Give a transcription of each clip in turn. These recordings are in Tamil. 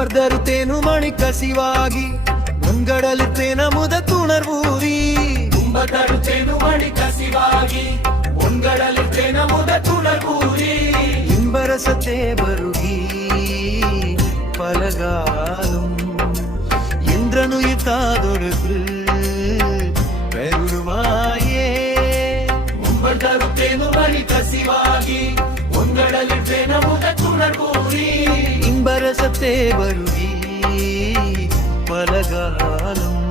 ಕುಂಬರ್ಧರುತ್ತೇನು ಕಸಿವಾಗಿ ಒಂಗಡಲುತ್ತೇನ ಮುದ ತುಣರ್ವೂರಿ ಕುಂಬರ್ಧರುತ್ತೇನು ಕಸಿವಾಗಿ ಒಂಗಡಲುತ್ತೇನ ಮುದ ತುಣರ್ವೂರಿ இன்பரசத்தே வருகி பலகாலும் இந்திரனுயிர் தாதொடுக்கு பெருமாயே ಕುಂಬರ್ಧರುತ್ತೇನು ಕಸಿವಾಗಿ ಒಂಗಡಲುತ್ತೇನ ಮುದ ತುಣರ್ವೂರಿ இன்பரசத்தே வருகி பலகாலும்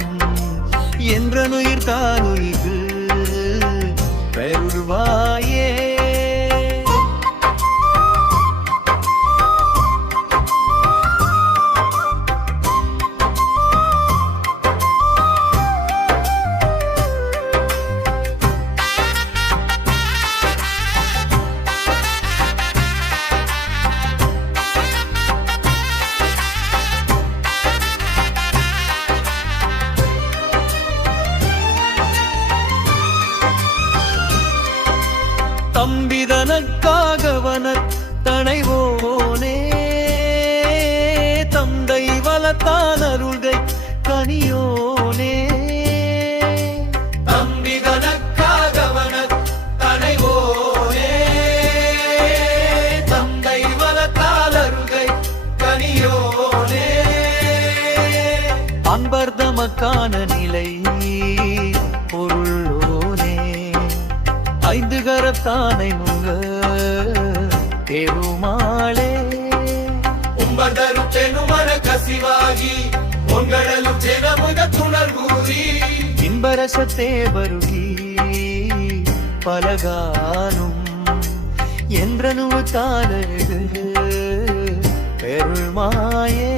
என்றனுயிர் தானுயிர்க்கு பெருவாயே தம்பிதனக்காகவனத் தனைவோனே தந்தை வளத்தான் அருள்கை கனியோனே தம்பிதனக்காகவனத் தனைவோனே தந்தை வளத்தான் அருள்கை கனியோனே அன்பர்தமக்கான நிலை பொருளோனே ஐந்து கரத்தானை முக பெருமாளே ಕುಂಬರ್ಧರುತ್ತೇನು ಕಸಿವಾಗಿ ಒಂಗಡಲುತ್ತೇನ ಮುದ ತುಣರ್ವೂರಿ இன்பரசத்தே வருகி பலகாலும் என்றனுவு தானகு பெருமாயே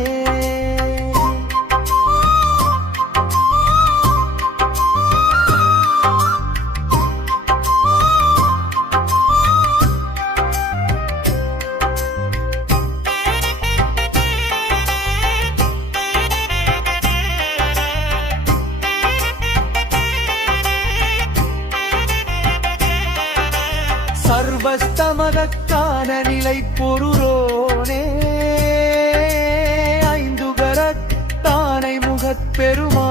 சர்வஸ்தமதக்கான நிலை பொருளோனே ஐந்துகரத்தானை முகத் பெருமா